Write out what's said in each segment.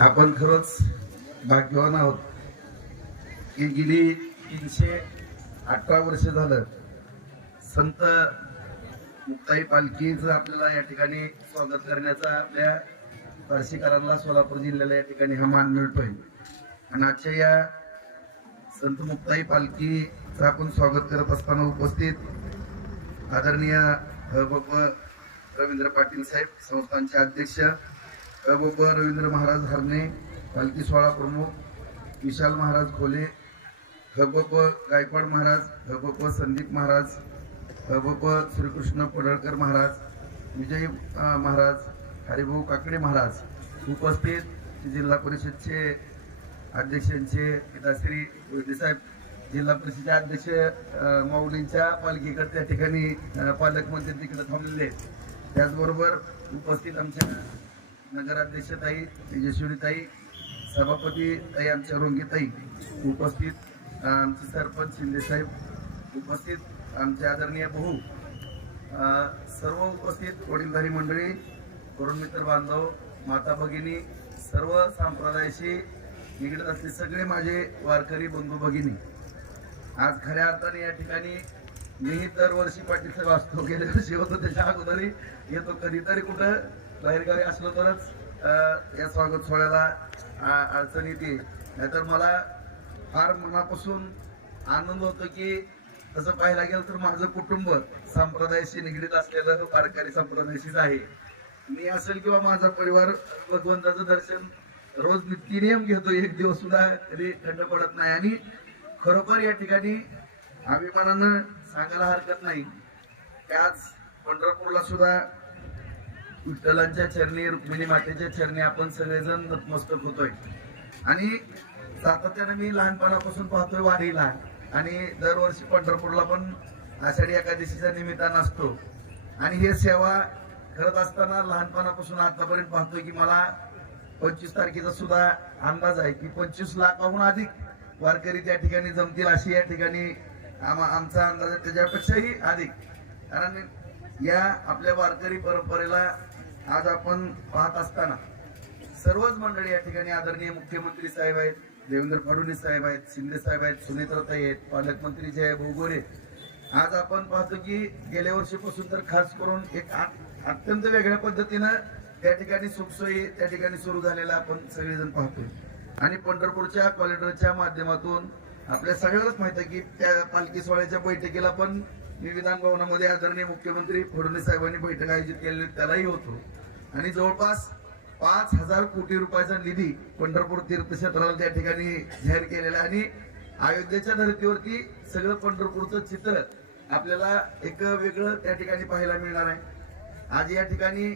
आपण खरंच भाग्यवान आहोत की गेली 318 वर्ष झालं संत मुक्ताई पालखीचं आपल्याला या ठिकाणी स्वागत करण्याचा आपल्या बार्शीकरांना सोलापूर जिल्ह्याला या ठिकाणी हा मान मिळतोय। आणि आजच्या या संत मुक्ताई पालखीचं आपण स्वागत करत असताना उपस्थित आदरणीय रवींद्र पाटील साहेब, संस्थानचे अध्यक्ष रवींद्र महाराज हरणे, पालखी सोहळा प्रमुख विशाल महाराज खोले, गायकवाड महाराज, संदीप महाराज, श्रीकृष्ण पडळकर महाराज, विजय महाराज, हरिभाऊ काकडे महाराज, उपस्थित जिल्हा परिषदचे अध्यक्षांचे पिताश्री वैद्य साहेब, जिल्हा परिषदेचे अध्यक्ष माऊलींच्या पालखीकडे त्या ठिकाणी पालकमंत्री तिकडे थांबलेले आहेत। त्याचबरोबर उपस्थित आमच्या नगराध्यक्षताई तेजस्वीताई, सभापती ताई आमच्या रोंगीताई, उपस्थित आमचे सरपंच शिंदे साहेब, उपस्थित आमचे आदरणीय भाऊ, सर्व उपस्थित वडीलधारी मंडळी, तरुण मित्र बांधव, माता भगिनी, सर्व संप्रदायाशी निगडीत असले सगळे माझे वारकरी बंधू भगिनी, आज खऱ्या अर्थाने या ठिकाणी मी दरवर्षी पाटील वाचतो, गेल्या वर्षी होतो, त्याच्या अगोदरही येतो, कधीतरी कुठं बाहेरगावी असलो तरच या स्वागत सोहळ्याला अडचण येते। नाहीतर मला फार मनापासून आनंद होतो की तसं पाहायला गेलं तर माझं कुटुंब संप्रदायाशी निगडीत असलेलं वारकरी संप्रदायाशीच आहे। मी असेल किंवा माझा परिवार भगवंताचं दर्शन रोज नित्यनियम घेतो, एक दिवस सुद्धा कधी थंड पडत नाही। आणि खरोखर या ठिकाणी अभिमानानं सांगायला हरकत नाही की आज पंढरपूरला सुद्धा विठ्ठलांच्या चरणी, रुक्मिणी मातेच्या चरणी आपण सगळेजण नतमस्तक होतोय। आणि सातत्याने मी लहानपणापासून पाहतोय वारीला, आणि दरवर्षी पंढरपूरला पण आषाढी एकादशीच्या निमित्तानं असतो। आणि हे सेवा करत असताना लहानपणापासून आतापर्यंत पाहतोय की मला 25 तारखेचा सुद्धा अंदाज आहे की 25 लाखाहून अधिक वारकरी त्या ठिकाणी जमतील, अशी या ठिकाणी आमचा अंदाज आहे, त्याच्यापेक्षाही अधिक। कारण या आपल्या वारकरी परंपरेला आज आपण पाहत असताना सर्वच मंडळी या ठिकाणी आदरणीय मुख्यमंत्री साहेब आहेत, देवेंद्र फडणवीस साहेब आहेत, शिंदे साहेब आहेत, सुनेत्राताई आहेत, पालकमंत्री जय भोगोरे। आज आपण पाहतो की गेल्या वर्षीपासून तर खास करून एक अत्यंत वेगळ्या पद्धतीनं त्या ठिकाणी सुखसोयी त्या ठिकाणी सुरू झालेला आपण सगळेजण पाहतोय। आणि पंढरपूरच्या कॉरिडॉरच्या माध्यमातून आपल्या सगळ्यांनाच माहित आहे की त्या पालखी सोहळ्याच्या बैठकीला पण मी विधान भवनामध्ये आदरणीय मुख्यमंत्री फडणवीस साहेबांनी बैठक आयोजित केलेली, त्यालाही होतो। आणि जवळपास 5,000 कोटी रुपयाचा निधी पंढरपूर तीर्थक्षेत्राला त्या ठिकाणी जाहीर केलेला। आणि अयोध्येच्या धर्तीवरती सगळं पंढरपूरचं चित्र आपल्याला एक वेगळं त्या ठिकाणी पाहायला मिळणार आहे। आज या ठिकाणी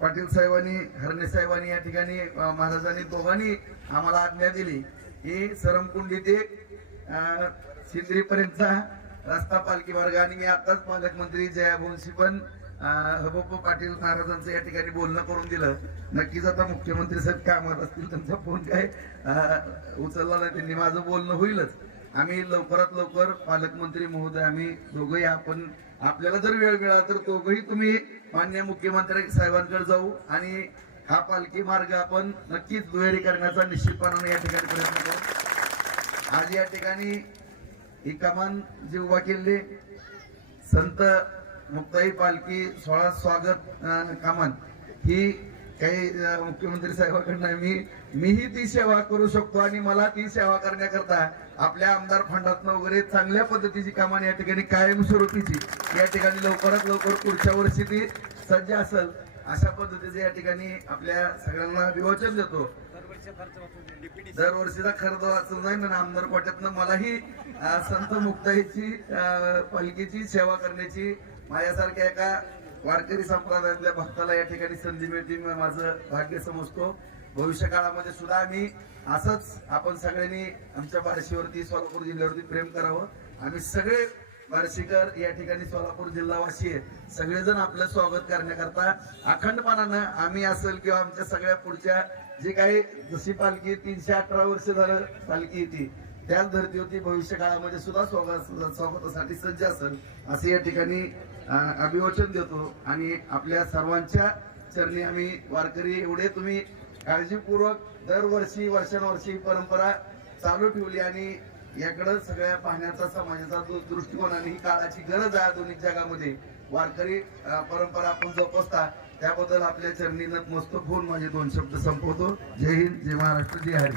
पाटील साहेबांनी, हरणे साहेबांनी या ठिकाणी महाराजांनी दोघांनी आम्हाला आज्ञा दिली की सरमकुंडी ते सिंदरी पर्यंतचा रस्ता पालखी मार्ग। आणि मी आताच पालकमंत्री जयाभाऊंशी पण पाटील महाराजांचं या ठिकाणी बोलणं करून दिलं। नक्कीच आता मुख्यमंत्री साहेब कामात असतील, त्यांचा फोन काय उचलला नाही त्यांनी, माझं बोलणं होईलच। आम्ही लवकरात लवकर पालकमंत्री महोदय आम्ही दोघंही, आपण आपल्याला जर वेळ मिळाला तर दोघंही तुम्ही माननीय मुख्यमंत्री साहेबांकडे जाऊ आणि हा पालखी मार्ग आपण नक्कीच दुहेरी करण्याचा निश्चितपणाने या ठिकाणी प्रयत्न करू। आज या ठिकाणी ही कमान जी उभा केली संत मुक्ताई पालखी सोहळा स्वागत कमान, ही काही मुख्यमंत्री साहेबांकडनं मीही ती सेवा करू शकतो। आणि मला ती सेवा करण्याकरता आपल्या आमदार फंडातनं वगैरे चांगल्या पद्धतीची कमान या ठिकाणी कायमस्वरूपीची या ठिकाणी लवकरात लवकर पुढच्या वर्षी ती सज्ज असेल अशा पद्धतीचे या ठिकाणी आपल्या सगळ्यांना विवचन देतो। दरवर्षीचा खर्च वाचून नाही ना आमदार कोट्यातनं मलाही संत मुक्ताईची पालखीची सेवा करण्याची माझ्यासारख्या एका वारकरी संप्रदायातल्या भक्ताला या ठिकाणी संधी मिळते, मी माझं भाग्य समजतो। भविष्य काळामध्ये सुद्धा आम्ही असंच आपण सगळ्यांनी आमच्या बार्शीवरती, सोलापूर जिल्ह्यावरती प्रेम करावं। आम्ही सगळे बार्शीकर या ठिकाणी सोलापूर जिल्हावासी आहेत, सगळेजण आपलं स्वागत करण्याकरता अखंडपणानं आम्ही असेल किंवा आमच्या सगळ्या पुढच्या जे काही, जशी पालखी 318 वर्ष झालं पालखी येते, त्याच धर्तीवरती भविष्य काळामध्ये सुद्धा स्वागतासाठी सज्ज असेल असे या ठिकाणी अभिवचन देतो। आणि आपल्या सर्वांच्या चरणी आम्ही वारकरी एवढे तुम्ही काळजीपूर्वक दरवर्षी वर्षानुवर्षी ही परंपरा चालू ठेवली आणि याकडे सगळ्या पाहण्याचा समाजाचा दृष्टिकोन आणि ही काळाची गरज आहे आधुनिक जगामध्ये वारकरी परंपरा आपण जोपासता त्याबद्दल आपल्या चरणी नतमस्तक होऊन माझे 2 शब्द संपवतो. जय हिंद, जय महाराष्ट्र, जय हरी.